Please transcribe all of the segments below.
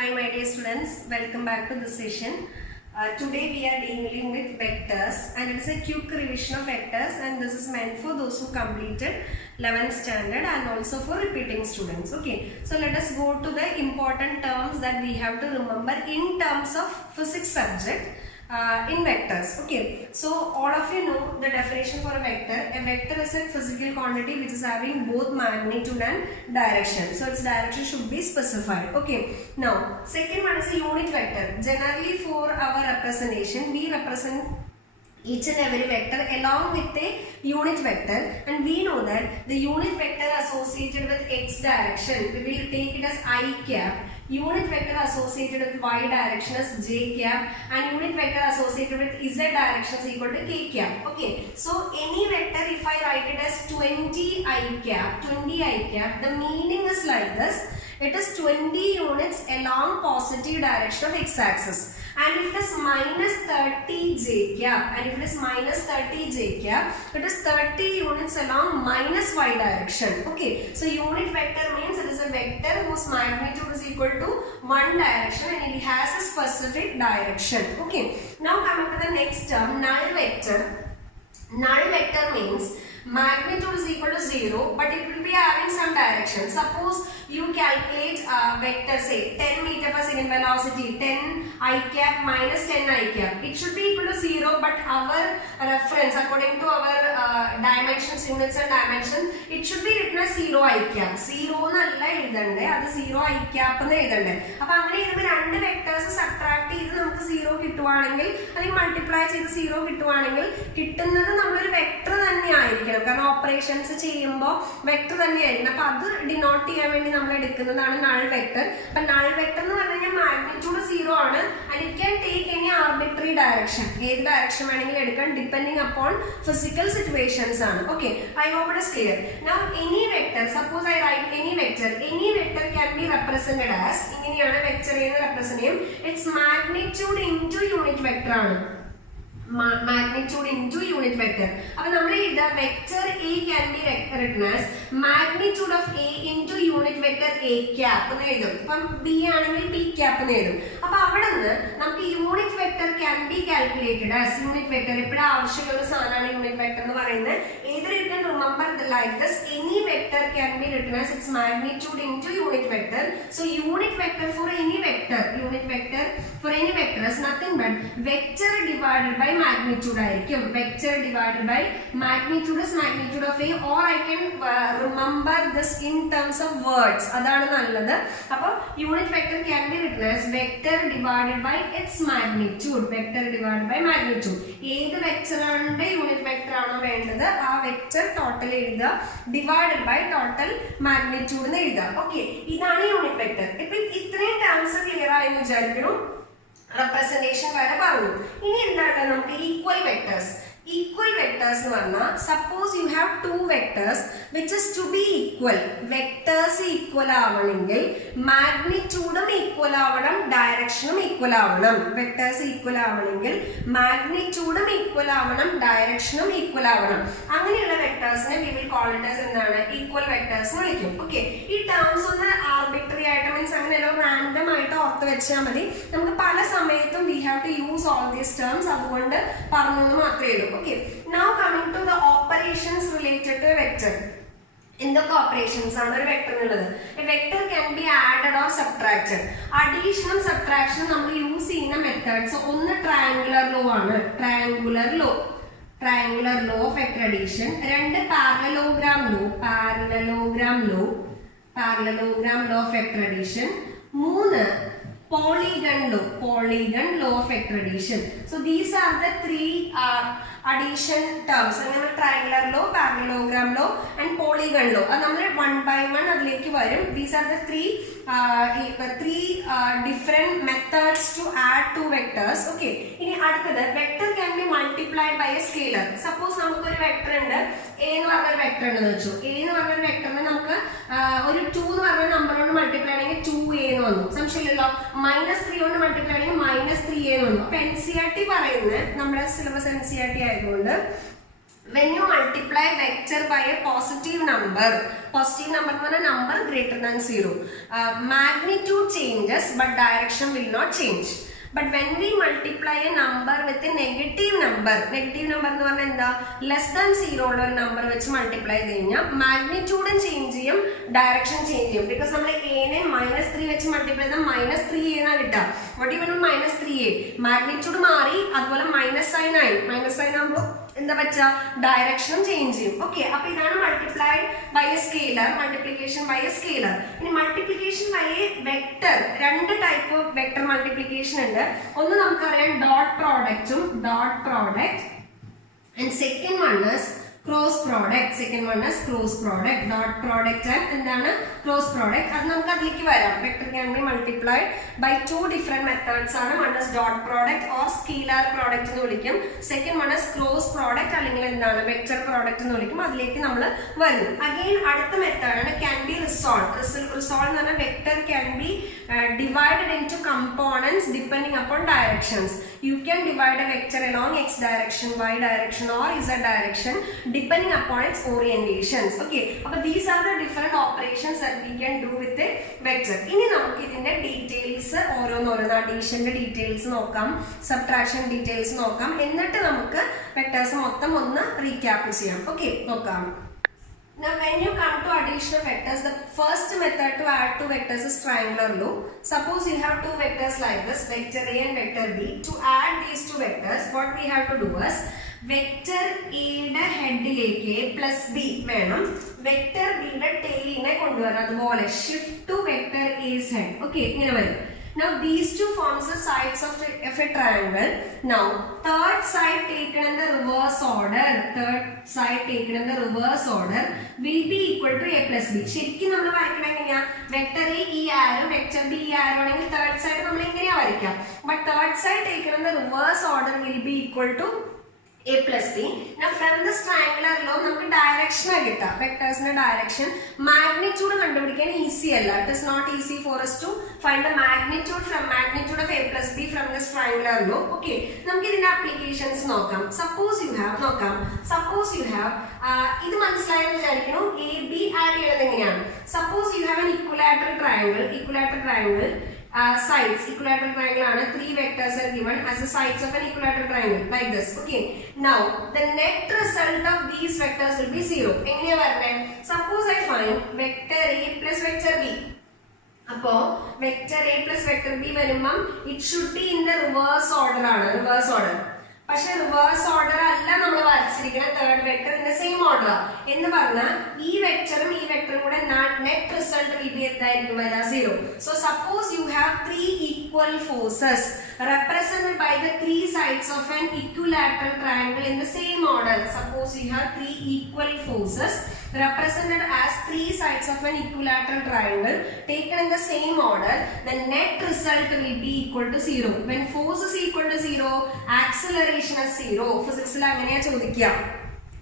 Hi my dear students, welcome back to this session. Today we are dealing with vectors and it is a quick revision of vectors, and this is meant for those who completed 11th standard and also for repeating students. Okay, so let us go to the important terms that we have to remember in terms of physics subject. In vectors. Okay, so all of you know the definition for a vector. A vector is a physical quantity which is having both magnitude and direction. So its direction should be specified. Okay, now second one is a unit vector. Generally for our representation, we represent each and every vector along with a unit vector, and we know that the unit vector associated with x direction, we will take it as I cap. Unit vector associated with y direction is j cap, and unit vector associated with z direction is equal to k cap. Okay, so any vector, if I write it as 20 I cap, the meaning is like this. It is 20 units along positive direction of x-axis. And if it is minus 30 j cap, it is 30 units along minus y direction. Okay, so unit vector means it is a vector whose magnitude is equal to one direction and it has a specific direction. Okay, now coming to the next term, null vector. Null vector means magnitude is equal to 0, but it will be having some direction. Suppose you calculate vector, say 10 meter per second velocity, 10 I cap minus 10 I cap. It should be equal to 0, but our reference according to our dimensions, units and dimension, it should be written as 0 I cap. 0 nalla ezhudande, adu 0 I cap ennu ezhudande. Appo angane idhu rendu vectors subtract ചെയ്ത് നമുക്ക് 0 കിട്ടുവാണെങ്കിൽ അല്ലെങ്കിൽ multiply ചെയ്ത് 0 കിട്ടുവാണെങ്കിൽ കിട്ടുന്നത് നമ്മളൊരു vector തന്നെ ആയിരിക്കണം. കാരണം ഓപ്പറേഷൻസ് ചെയ്യുമ്പോൾ വെക്ടർ തന്നെയായിരിക്കും. അപ്പൊ അത് ഡിനോട്ട് ചെയ്യാൻ വേണ്ടി നമ്മൾ എടുക്കുന്നതാണ് നൾ വെക്ടർ. അപ്പൊ നൾ വെക്ടർ എന്ന് പറഞ്ഞു കഴിഞ്ഞാൽ മാഗ്നിറ്റ്യൂഡ് 0 ആണ്, and it can take any arbitrary direction. ഏത് ഡയറക്ഷൻ വേണമെങ്കിലും എടുക്കാം ഡിപ്പെൻഡിങ് അപ്പോൺ ഫിസിക്കൽ സിറ്റുവേഷൻസ് ആണ്. Okay, I hope it is clear. Now any vector, suppose I write any vector can be represented as, ഇങ്ങനെയാണ് vector എന്ന് represent ചെയ്യും. Its magnitude into unit vector ആണ്. magnitude into unit vector. അപ്പോൾ നമ്മൾ എഴുതുക vector A can be written as magnitude of A into unit vector A cap എന്ന് എഴുതും. അപ്പം B ആണെങ്കിൽ B cap എന്ന് എഴുതും. അപ്പോൾ അവിടെ നിന്ന് നമുക്ക് unit vector can be calculated as unit vector എപ്പോഴും ആവശ്യമുള്ള ഒരു സാധനമാണ് യൂണിറ്റ് വെക്ടർ എന്ന് പറയുന്നത്. Either you can remember like this, any vector can be written as its magnitude into unit vector. So unit vector for any vector, unit vector for any vector is nothing but vector divided by magnitude ആയിരിക്കും. Vector divided by magnitude is magnitude of A, or I can remember this in terms of words. അതാണ് നല്ലത്. അപ്പോൾ unit vector can be written as vector divided by its magnitude. Vector divided by magnitude. ഏത് വെക്ടറാണ് unit vector ആണോ വേണ്ടത് ആ vector total എഴുതുക, divided by total magnitude എന്ന് എഴുതുക. ഓക്കെ, ഇതാണ് യൂണിറ്റ് വെക്ടർ. ഇപ്പൊ ഇത്രയും ടേംസ് ക്ലിയർ ആയെന്ന് വിചാരിക്കണം. റെപ്രസെന്റേഷൻ വരെ പറഞ്ഞു. ഇനി എന്താണ് നമുക്ക് ഈക്വൽ വെക്ടേഴ്സ്. ഈക്വൽ വെക്ടേഴ്സ് എന്ന് പറഞ്ഞാൽ suppose you have two vectors which is to be equal. Vectors equal ആവണമെങ്കിൽ മാഗ്നിറ്റ്യൂഡും ഈക്വൽ ആവണം, ഡയറക്ഷനും ഈക്വൽ ആവണം. വെക്ടേഴ്സ് ഈക്വൽ ആവണമെങ്കിൽ മാഗ്നിറ്റ്യൂഡും ഈക്വൽ ആവണം, ഡയറക്ഷനും ഈക്വൽ ആവണം. അങ്ങനെയുള്ള വെക്ടേഴ്സിനെ we will call it as എന്താണ്, ഈക്വൽ വെക്ടേഴ്സ് എന്ന് വിളിക്കും. ഓക്കെ, ഈ ടേംസ് ഒന്ന് ആർബിട്രറി ആയിട്ട് മീൻസ് അങ്ങനെയല്ലോ റാൻഡം ആയിട്ട് ഓർത്ത് വെച്ചാൽ മതി. നമുക്ക് പല സമയത്തും we have to use all these terms, അതുകൊണ്ട് പറഞ്ഞു എന്ന് മാത്രമേ ഉള്ളൂ. Okay, now coming to the operations related to a vector. എന്തൊക്കെ ഓപ്പറേഷൻസ് ആണ് ഒരു വെക്ടറിനുള്ളത്? A vector can be added or subtracted. അഡീഷനും സബ്ട്രാക്ഷനും നമ്മൾ യൂസ് ചെയ്യുന്ന മെത്തേഡ്സ് ഒന്ന് ട്രയാങ്കുലർ ലോ ആണ്, triangular law of vector addition. രണ്ട് parallelogram law of vector addition. മൂന്ന് polygon law of vector addition. So these are the three addition terms. Triangular law, parallelogram law and polygon law. അത് നമ്മൾ one by one അതിലേക്ക് വരും. These are the three different methods to add two vectors. Okay, ഇനി അടുത്തത് vector can be multiplied by a scalar. Suppose നമുക്കൊരു vector ഉണ്ട്, a എന്ന് പറഞ്ഞൊരു വെക്ടർ ഉണ്ടെന്ന് വെച്ചു. a എന്ന് പറഞ്ഞൊരു വെക്ടറിനെ നമുക്ക് ഒരു 2 എന്ന് പറഞ്ഞ നമ്പർ കൊണ്ട് മൾട്ടിപ്ലൈ ആണെങ്കിൽ 2a എന്ന് വന്നു. സംശയമില്ലല്ലോ. -3 കൊണ്ട് മൾട്ടിപ്ലൈ ആണെങ്കിൽ -3a എന്ന് വന്നു. അപ്പൊ NCERT പറയുന്നത്, നമ്മുടെ സിലബസ് NCERT ആയതുകൊണ്ട് when you multiply vector by a positive number number greater than 0, magnitude changes but direction will not change. But when we multiply a number with a negative number എന്ന് പറഞ്ഞാൽ എന്താ, less than 0 ഉള്ള ഒരു number വെച്ച് multiply ചെയ്ത് കഴിഞ്ഞാൽ മാഗ്നിറ്റ്യൂഡും change ചെയ്യും, direction change ചെയ്യും. ബിക്കോസ് നമ്മൾ എനെ -3 വെച്ച് മൾട്ടിപ്ലൈ ചെയ്താൽ -3a എന്നാ കിട്ടുക. വട്ട് ഈവൻ -3a, മാഗ്നിറ്റ്യൂഡ് മാറി, അതുപോലെ മൈനസ് സൈൻ ആകുമ്പോൾ എന്താ പറ്റുക, ഡയറക്ഷനും ചേഞ്ച് ചെയ്യും. ഓക്കെ, അപ്പൊ ഇതാണ് multiplied by a scalar, multiplication by a scalar. ഇനി മൾട്ടിപ്ലിക്കേഷൻ ബൈ എ വെക്ടർ, രണ്ട് ടൈപ്പ് ഓഫ് വെക്ടർ മൾട്ടിപ്ലിക്കേഷൻ ഉണ്ട്. ഒന്ന് നമുക്കറിയാം ഡോട്ട് പ്രോഡക്റ്റും, dot product, and second one is cross product. Dot product and എന്താണ് ക്രോസ് പ്രോഡക്റ്റ്. അത് നമുക്ക് അതിലേക്ക് വരാം. Vector can be multiplied by 2 different methods ആണ്. One is dot product or scalar product എന്ന് വിളിക്കും. Second one is cross product അല്ലെങ്കിൽ എന്താണ് വെക്ടർ പ്രോഡക്റ്റ് എന്ന് വിളിക്കും. അതിലേക്ക് നമ്മൾ വരും. അഗെയിൻ അടുത്ത മെത്തേഡാണ് ക്യാൻ ബി റിസോൾവ് എന്ന് പറഞ്ഞാൽ vector can B divided into components depending upon directions. You can divide a vector along x direction, y direction or z direction depending upon its orientations. Okay, but these are the different operations that we can do with a vector. ഇനി നമുക്ക് ഇതിന്റെ details ഓരോന്നോരോന്ന്, അഡീഷന്റെ details നോക്കാം, subtraction details നോക്കാം, എന്നിട്ട് നമുക്ക് vectors മൊത്തം ഒന്ന് റീക്യാപ്പ് ചെയ്യാം. ഓക്കെ, നോക്കാം. Now when you come to addition of vectors, the first method to add two vectors is triangular law. Suppose you have two vectors like this, vector A and vector B. To add these two vectors, what we have to do is vector A യുടെ ഹെഡിലേക്ക് plus B വേണം, vector ബിയുടെ ടെയിലിനെ കൊണ്ടുവരണം. അതുപോലെ shift to vector A's head. Okay, ഇങ്ങനെ വരും. Now these two forms the sides of a triangle. Now third side taken in the reverse order will be equal to a plus b. ശരിക്കും നമ്മൾ വരയ്ക്കണം എങ്ങനെയാ, വെക്ടർ എ ഈ ആരോ vector B ഈ ആരോ ആണെങ്കിൽ third side നമ്മൾ എങ്ങനെയാ വരയ്ക്കാം. But third side taken in the reverse order will be equal to a plus b. Now from this triangular law നമുക്ക് ഡയറക്ഷൻ കിട്ടാം, വെക്ടേഴ്സിന്റെ ഡയറക്ഷൻ. മാഗ്നിറ്റ്യൂഡ് കണ്ടുപിടിക്കാൻ ഈസി അല്ല. It is not easy for us to find the magnitude of a plus b from this triangular law. Okay, നമുക്ക് ഇതിന്റെ applications നോക്കാം. Suppose you have ഇത് മനസ്സിലായെന്ന് വിചാരിക്കുന്നു. എ ബി ആഡ് ചെയ്യുന്നത് എങ്ങനെയാണ്. Suppose you have an equilateral triangle sides. Equilateral triangle ആണ്, 3 vectors are given as the sides of an equilateral triangle like this. Okay, now the net result of these vectors will be 0. എങ്ങനെയാ വരണേ, suppose I find vector A plus vector B. അപ്പോ vector A plus vector B വരുമ്പം it should be in the reverse order ആണ്, reverse order. പക്ഷെ reverse order അല്ല നമ്മൾ വരച്ചിരിക്കുന്ന, third vector in the same order എന്ന് പറഞ്ഞാൽ ഈ വെക്ടറും കൂടെ നെറ്റ് റിസൾട്ട് വിൽ ബി എന്തായിരിക്കും വരിക, 0. So suppose you have 3 equal forces represented by the 3 sides of an equilateral triangle in the same order. Suppose you have 3 equal forces represented as 3 sides of an equilateral triangle taken in the same order, the net result will be equal to 0. When force is equal to 0, acceleration is 0. Physics-ൽ അങ്ങനെയാ ചോദിക്കുക,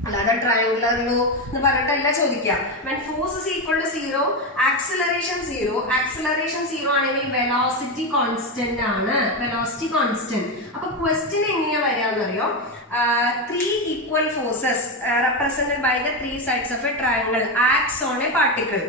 അല്ലാതെ triangular law എന്ന് പറഞ്ഞിട്ടല്ല ചോദിക്കുക. When force is equal to 0, acceleration 0 ആണെങ്കിൽ velocity constant ആണ്, velocity constant. അപ്പൊ question എങ്ങനെയാ വരാന്നറിയോ, 3 equal forces represented by the 3 sides of a triangle acts on a particle.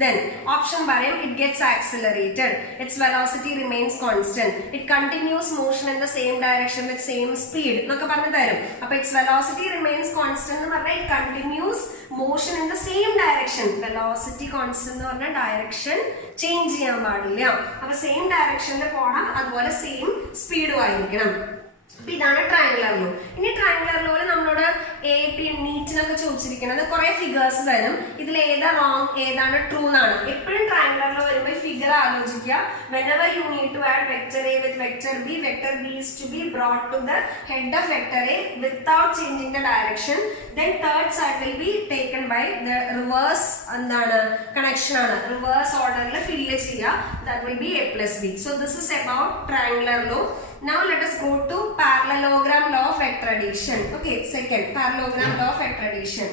Then option പറയും it gets accelerated, its velocity remains constant, it continues motion in the same direction with same speed എന്നൊക്കെ പറഞ്ഞു തരും. അപ്പൊ its velocity remains constant എന്ന് പറഞ്ഞാൽ it continues motion in the same direction. velocity constant എന്ന് പറഞ്ഞാൽ direction change ചെയ്യാൻ പാടില്ല. അപ്പൊ സെയിം ഡയറക്ഷനിൽ പോകണം, അതുപോലെ സെയിം സ്പീഡും ആയിരിക്കണം. ഇതാണ് ട്രയാങ്കുലർ ലോ. ഇനി ട്രയാങ്കുലർ ലോയിൽ നമ്മളോട് എ പി നീറ്റിനൊക്കെ ചോദിച്ചിരിക്കുന്നത് കുറെ ഫിഗേഴ്സ് തരും. ഇതിൽ ഏതാ റോങ് ഏതാണ് ട്രൂ എന്നാണ്. എപ്പോഴും ട്രയാങ്കുലർ ലോ വരുമ്പോൾ ഫിഗർ ആലോചിക്കുക. whenever you need to add vector A with vector B is to be brought to the head of vector A without changing the direction. Then third side will be taken by the reverse എന്താണ് connection ആണ്, reverse ഓർഡറിൽ fill ചെയ്യുക. that will be A plus B. So this is about triangular law. Now let us go to parallelogram law of vector addition. Okay, second parallelogram law of vector addition.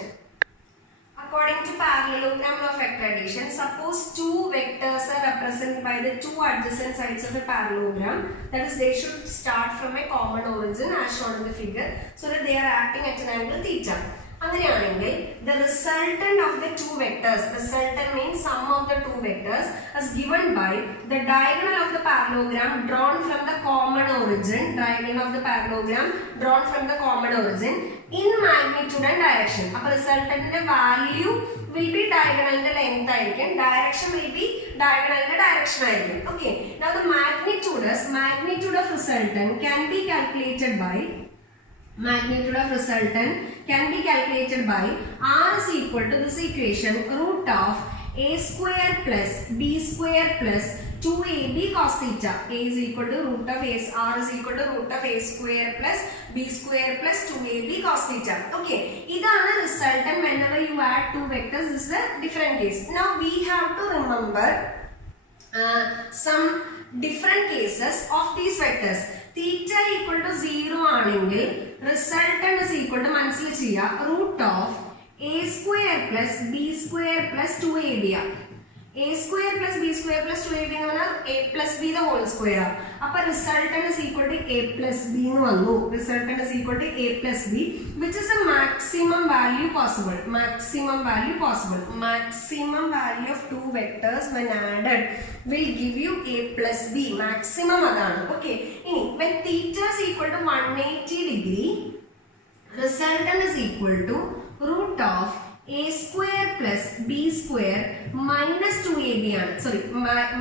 According to parallelogram law of vector addition, suppose two vectors are represented by the two adjacent sides of a parallelogram. That is, they should start from a common origin as shown in the figure, so that they are acting at an angle theta. അങ്ങനെയാണെങ്കിൽ the resultant of the two vectors, resultant means sum of the two vectors, is given by the diagonal of the parallelogram drawn from the common origin, diagonal of the parallelogram drawn from the common origin in magnitude and direction. അപ്പോൾ resultantന്റെ value will be diagonalന്റെ length ആയിരിക്കും, direction will be diagonalന്റെ direction ആയിരിക്കും. Okay, now the magnitude of resultant can be calculated by r is equal to this equation root of a square plus b square plus 2ab cos theta. A is equal to root of a, r is equal to root of a square plus b square plus 2ab cos theta. Okay, idana resultant whenever you add two vectors. This is a different case. Now we have to remember some different cases of these vectors. Theta equal to 0 ആണെങ്കിൽ resultant is equal to മനസ്സിൽ ചെയ്യാ root of a square plus b square plus 2ab. a square plus b square plus 2ab എന്ന് പറഞ്ഞാൽ a plus b the whole square. അപ്പോൾ resultant is equal to a plus b എന്ന് വന്നു. Resultant is equal to a plus b, which is the maximum value possible. Maximum value of two vectors when added will give you a plus b. Maximum അതാണ്. Okay, ഇനി when theta is equal to 180 degree, resultant is equal to root of a square plus b square minus 2ab ആണ്. Sorry,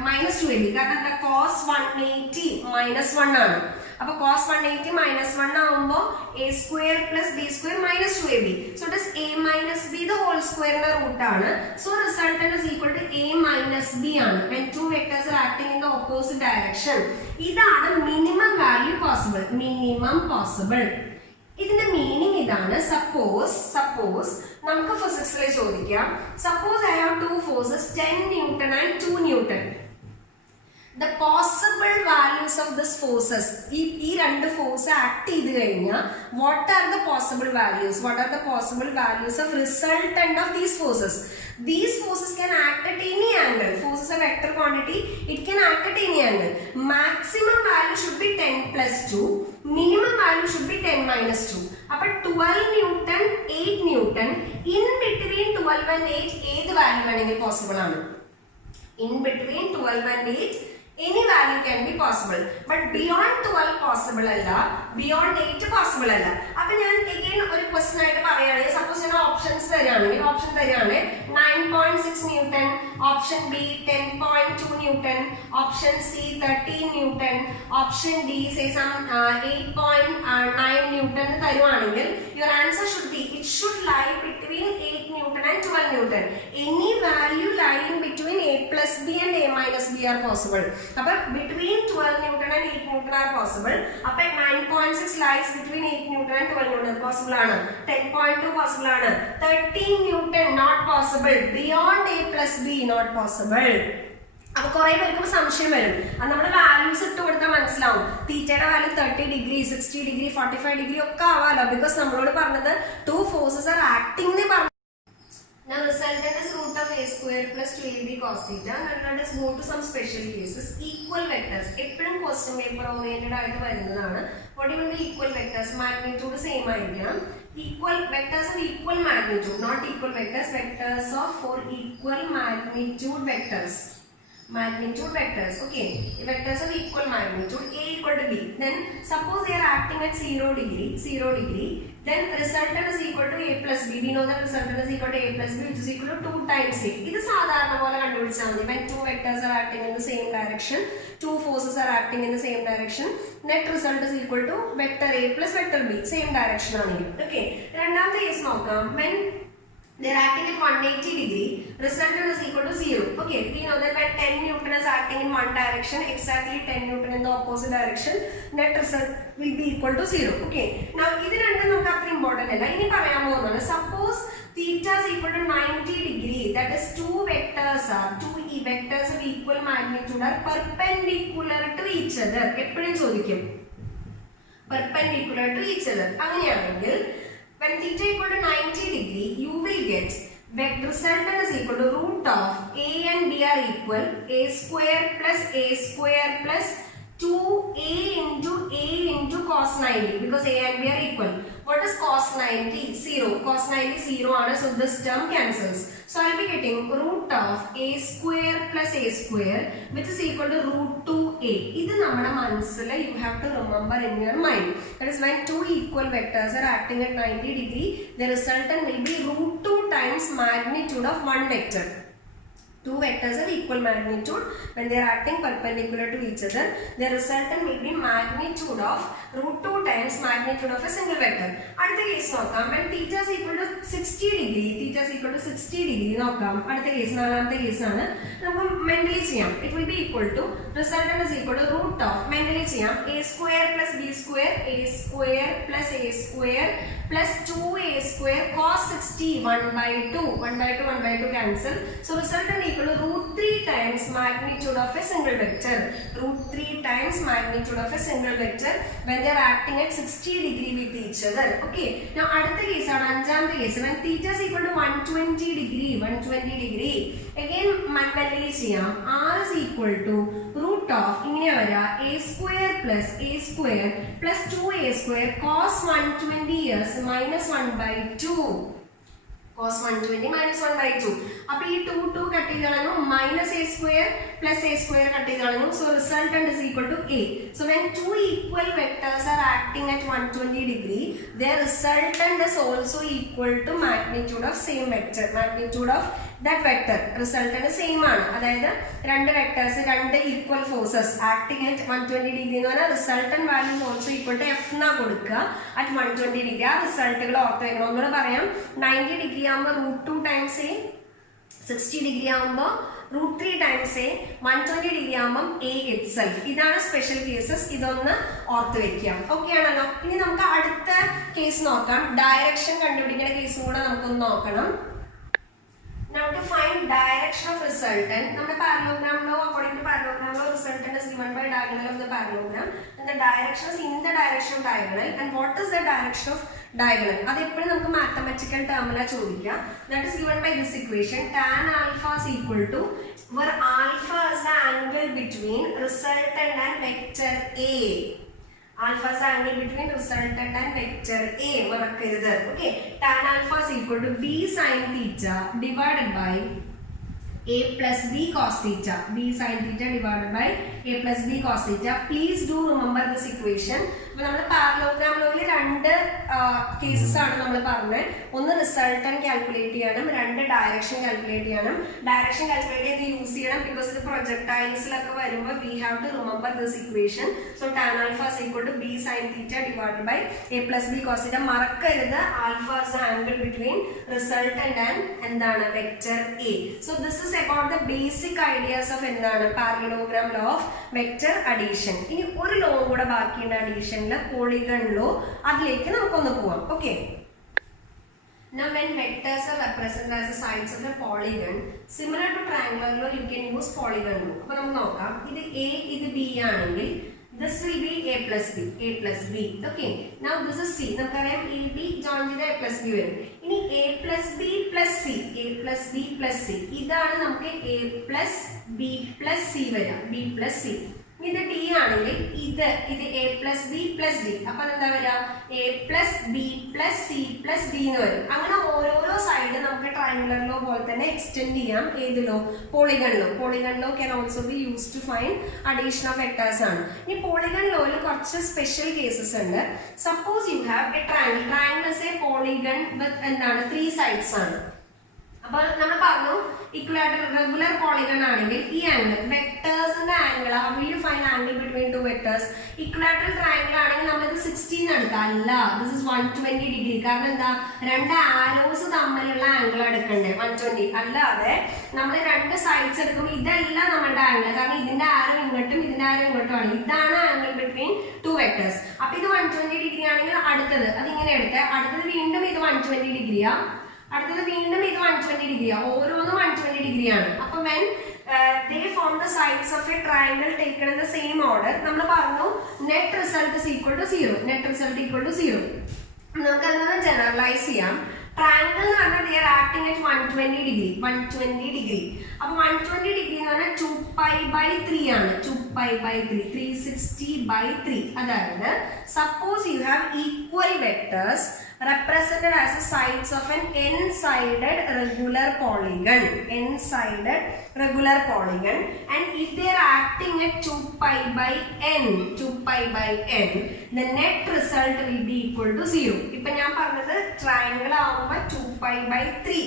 minus 2ab കാരണം എന്താ cos 180 minus 1 ആണ്. അപ്പോൾ cos 180 minus 1 ആവുമ്പോൾ a square plus b square minus 2ab. So it is a minus b the whole square ന്റെ root ആണ്. So resultant is equal to a minus b ആണ്. When two vectors are acting in the opposite direction, ഇതാണ് minimum value possible. ഇതിന്റെ meaning ഇതാണ്. Suppose നമുക്ക് ഫിസിക്സിലെ ചോദിക്കാം, suppose I have to forces 10 newton and 2 newton. The possible values of this forces, ഈ രണ്ട് force act ചെയ്ത് കഴിഞ്ഞാൽ what are the possible values of resultant of these forces? These forces can act at any angle. Forces are vector quantity, it can act at any angle. Maximum value should be 10 plus 2, minimum value should be 10 minus 2. അപ്പോൾ 12 newton 8 newton, in between 12 and 8 ഏത് value വേണമെങ്കിൽ possible ആണ്. In between 12 and 8 any value can be possible, but beyond 12 possible അല്ല, beyond 8 possible അല്ല. അപ്പൊ ഞാൻ again ഒരു question ആയിട്ട് പറയുകയാണെങ്കിൽ, സപ്പോസ് ഞാൻ ഓപ്ഷൻസ് തരികയാണെങ്കിൽ 9.6 newton, option B 10.2 newton, option C 13 newton, option D say some 8.9 newton തരുവാണെങ്കിൽ your answer should be, it should lie between 8 newton and 12 newton. Any value lying between a plus b and a minus b are possible. അപ്പോൾ between 12 newton and 8 newton are possible. അപ്പോൾ 9.6 lies between 8 newton and 12 newton possible ആണ്. 10.2 possible ആണ്. 13 newton not possible. Beyond a plus b not possible. അപ്പോൾ കുറെ പേർക്ക് സംശയം വരും, അത് നമ്മുടെ വാല്യൂസ് ഇട്ട് കൊടുത്താൽ മനസ്സിലാവും. തീറ്റയുടെ വാല്യൂ 30 ഡിഗ്രി 60 ഡിഗ്രി 45 ഡിഗ്രി ഒക്കെ ആവാലോ, ബിക്കോസ് നമ്മളോട് പറഞ്ഞത് ടു ഫോഴ്സസ് ആർ ആക്ടിംഗ് എന്ന് പറഞ്ഞു. Now resultant is root of a square plus 2ab cos theta. Now let us go to some special cases. Equal vectors. എപ്പോഴും ക്വസ്റ്റ്യൻ പേപ്പർ ഓറിയന്റഡ് ആയിട്ട് വരുന്നതാണ്. What do you mean equal vectors? Magnitude same ആയിരിക്കണം. Equal vectors of equal magnitude, not equal vectors. Vectors of for equal magnitude vectors. Okay, vectors of equal magnitude, a equal to b. Then suppose they are acting at 0 degree, then resultant is equal to a plus b. We know that resultant is equal to a plus b, which is equal to 2 times a. This is സാധാരണ പോലെ കണ്ടുപിടിച്ചാൽ മതി. When two vectors are acting in the same direction, two forces are acting in the same direction, net result is equal to vector a plus vector b, same direction ആണെങ്കിൽ. Okay, രണ്ടാമത്തെ case നോക്കാം. When they are acting at 180 degree, resultant is equal to 0. Okay, we know that when 10 Newton is acting in one direction, exactly 10 Newton in the opposite direction, net result will be equal to 0. Okay, now this is not important. Suppose theta is equal to 90 degree, that is two vectors of equal magnitude are perpendicular to each other. Perpendicular to each other. When theta equal to 90 degree, you will get vector resultant is equal to root of a and b are equal, a square plus 2a into cos 90, because a and b are equal. What What is cos 90? 0. Cos 90 0 ആണ്. So this term cancels. So I'll be getting root of a square plus a square which is equal to root 2a. ഇത് നമ്മുടെ മനസ്സിൽ you have to remember in your mind. That is when two equal vectors are acting at 90 degree, the resultant will be root 2 times magnitude of one vector. Two vectors of equal magnitude when they are acting perpendicular to each other, the resultant will be magnitude of root 2 times magnitude of a single vector. അടുത്ത case നോക്കാം. when theta is equal to 60 degree, theta is equal to 60 degree നോക്കാം. അടുത്ത case നാലാമത്തെ കേസാണ്. നമുക്ക് mentally ചെയ്യാം. it will be equal to resultant is equal to root of mentally ചെയ്യാം a square plus b square, a square plus a square plus 2a square cos 60 1 by 2, 1 by 2 1 by 2 cancel. So resultant equal to root 3 times magnitude of a single vector. Root 3 times magnitude of a single vector when they are acting at 60 degree with each other. Okay. Now അടുത്ത കേസാണ് അഞ്ചാമത്തെ case. when theta is equal to 120 degree, 120 degree. Again mentally ചെയ്യാം. r is equal to root of ഇങ്ങനെ വരാ a square plus 2a square cos 120 years minus 1 by 2. cos 120 minus 1 by 2. അപ്പോൾ ഈ 2 cut ചെയ്ത് കളഞ്ഞു, minus a square plus a square cut ചെയ്ത് കളഞ്ഞു. So resultant is equal to a. So when two equal vectors are acting at 120 degree, their resultant is also equal to magnitude of same vector, magnitude of that vector. Resultant same ആണ്. അതായത് രണ്ട് vectors, രണ്ട് equal forces acting at 120 degree എന്ന് പറഞ്ഞാൽ resultant value also equal to F എന്നാ കൊടുക്കുക at 120 degree. ആ റിസൾട്ടുകൾ ഓർത്ത് വെക്കണം. ഒന്നുകൂടെ പറയാം. 90 ഡിഗ്രി ആകുമ്പോൾ root 2 times a, 60 ഡിഗ്രി ആകുമ്പോൾ root 3 times a, 120 ഡിഗ്രി ആകുമ്പോൾ a itself. ഇതാണ് സ്പെഷ്യൽ കേസസ്. ഇതൊന്ന് ഓർത്ത് വെക്കാം. ഓക്കെ ആണല്ലോ. ഇനി നമുക്ക് അടുത്ത കേസ് നോക്കാം. ഡയറക്ഷൻ കണ്ടുപിടിക്കുന്ന കേസും കൂടെ നമുക്കൊന്ന് നോക്കണം. Now to find direction of resultant, നമ്മുടെ parallelogram law, according to parallelogram law, resultant is given by diagonal of the parallelogram and the direction is in the direction of diagonal. And what is the direction of diagonal? അത് എപ്പോഴും നമുക്ക് mathematical ടേമിലാണ് ചോദിക്കുക. That is given by this equation. Tan alpha is equal to, where alpha is the angle between resultant and vector A. Alpha is the angle between resultant and vector A. Okay. Tan alpha is equal to b sin theta divided by a plus b cos theta. b sin theta divided by a plus b cos theta. Please do remember this equation. അപ്പോൾ നമ്മൾ parallelogram ലോയിൽ രണ്ട് cases ആണ് നമ്മൾ പറഞ്ഞത്. ഒന്ന് resultant calculate ചെയ്യണം, രണ്ട് direction calculate ചെയ്യണം. ഡയറക്ഷൻ കാൽക്കുലേറ്റ് ചെയ്ത് യൂസ് ചെയ്യണം ബിക്കോസ് ഇത് പ്രൊജക്ടൈൽസിലൊക്കെ വരുമ്പോൾ we have to remember this equation. So tan alpha is equal to B sine theta divided by A plus B cos theta. മറക്കരുത്, alpha is angle between resultant and എന്താണ് vector A. So this is about the basic ideas of എന്താണ് parallelogram law of vector addition. ഇനി ഒരു law കൂടെ ബാക്കിയുണ്ട് addition, polygon law. അതിലേക്ക് നമുക്കൊന്ന് പോവാം. Okay. Now when vectors are represented as the sides of a polygon, similar to triangular law, you can use polygon law. അപ്പോൾ നമുക്ക് നോക്കാം. ഇത് a, ഇത് b ആണെങ്കിൽ this will be a plus b. Okay. Now this is c. നമുക്കറിയാം a b join ചെയ്ത a plus b വരും. ഇനി a plus b plus c. ഇതാണ് നമുക്ക് a plus b plus c വരാം. b plus c. ഇത് d ആണെങ്കിൽ ഇത് a plus b plus d. അപ്പൊ എന്താ വരിക? a plus b plus c plus d എന്ന് വരും. അങ്ങനെ ഓരോരോ സൈഡ് നമുക്ക് ട്രയാങ്കുലർ ലോ പോലെ തന്നെ എക്സ്റ്റെൻഡ് ചെയ്യാം. ഏതിലോ? Polygon law. Polygon law can also be use to find addition of vectors ആണ്. ഈ പോളിഗൺ ലോയിൽ കുറച്ച് സ്പെഷ്യൽ കേസസ് ഉണ്ട്. Suppose you have a triangle. Triangle is a polygon with എന്താണ് 3 സൈഡ്സ് ആണ്. അപ്പോൾ നമ്മൾ പറഞ്ഞു ഇക്വലാറ്ററൽ റെഗുലർ പോളിഗൺ ആണെങ്കിൽ ഈ ആംഗിൾ വെക്ടേഴ്സിന്റെ angle, how will you find angle between two vectors? Equilateral triangle ആണെങ്കിൽ നമ്മൾ ഇത് 16 എടുക്കുക. അല്ല, ദിസ് ഇസ് 120 ഡിഗ്രി. കാരണം എന്താ? രണ്ട് ആരോസ് തമ്മിലുള്ള ആംഗിൾ എടുക്കണ്ടേ 120. അല്ലാതെ നമ്മൾ രണ്ട് സൈഡ്സ് എടുക്കുമ്പോൾ ഇതല്ല നമ്മളുടെ ആംഗിൾ. കാരണം ഇതിന്റെ ആരോ ഇങ്ങോട്ടും ഇതിന്റെ ആരോ ഇങ്ങോട്ടും ആണ്. ഇതാണ് ആംഗിൾ ബിറ്റ്വീൻ ടു വെക്ടേഴ്സ്. അപ്പൊ ഇത് 120 ഡിഗ്രി ആണെങ്കിൽ അടുത്തത് അതിങ്ങനെ എടുക്കുക. അടുത്തത് വീണ്ടും ഇത് 120 ഡിഗ്രിയാ. അടുത്തത് വീണ്ടും ഇത് 120 ഡിഗ്രിയാ. ഓരോന്നും 120 ഡിഗ്രിയാണ്. അപ്പൊ when they form the sides of a triangle taken in the same order, നമ്മൾ പറഞ്ഞു net result is equal to 0. നമുക്ക് അതിനെ ജനറലൈസ് ചെയ്യാം. ട്രയാങ്കിൾ എന്ന് പറഞ്ഞാൽ they are acting at 120 degree 120 degree. അപ്പൊ 120 ഡിഗ്രി എന്ന് പറഞ്ഞാൽ 2π/3 ആണ്. 2π/3 360/3. അതായത് suppose you have equal vectors represented as the sides of an n-sided regular polygon. N-sided regular polygon, and if they are acting at 2π/n, 2π/n, the net result will be equal to 0. ഇപ്പൊ ഞാൻ പറഞ്ഞത് triangle ആവുമ്പോൾ 2π/3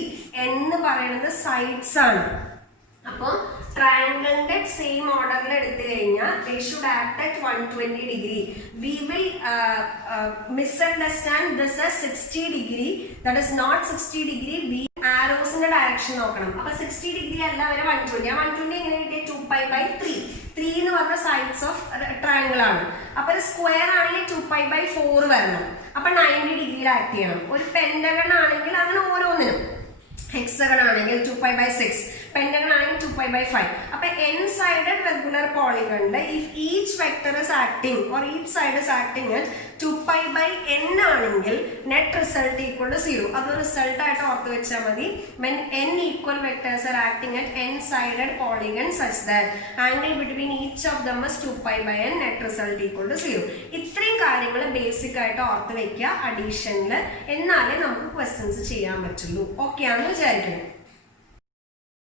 എന്ന് പറയുന്നത് sides ആണ്. അപ്പോൾ ട്രയാങ്കിളിന്റെ same ഓർഡറിൽ എടുത്തു കഴിഞ്ഞാൽ they should act at 120 degree. We will misunderstand this as 60 degree. That is not 60 degree. We arrowsന്റെ direction നോക്കണം. അപ്പൊ 60 ഡിഗ്രി അല്ല വരെ 120. ആ 120 എങ്ങനെ കിട്ടിയ 2π/3. 3 എന്ന് പറഞ്ഞ സൈഡ്സ് ഓഫ് ട്രയാങ്കിൾ ആണ്. അപ്പൊ ഒരു സ്ക്വയർ ആണെങ്കിൽ 2π/4 വരണം. അപ്പൊ 90 ഡിഗ്രിയിൽ ആക്ട് ചെയ്യണം. ഒരു പെന്റഗൺ ആണെങ്കിൽ അങ്ങനെ ഓരോന്നിനും. ഹെക്സഗൺ ആണെങ്കിൽ 2π/6, പെന്റഗൺ ആണെങ്കിൽ 2π/5. അപ്പൊ n-sided regular polygon if each vector is acting or each side is acting at 2π/n ആണെങ്കിൽ net result equal to 0. അത് റിസൾട്ട് ആയിട്ട് ഓർത്ത് വെച്ചാൽ മതി. when n equal vectors are acting at n-sided polygon such that angle between each of them is 2π/n, net result equal to 0. ഇത്രയും കാര്യങ്ങൾ basic ആയിട്ട് ഓർത്ത് വെക്കുക അഡീഷനിൽ. എന്നാലേ നമുക്ക് ക്വസ്റ്റ്യൻസ് ചെയ്യാൻ പറ്റുള്ളൂ. ഓക്കെ ആണെന്ന് വിചാരിക്കണം.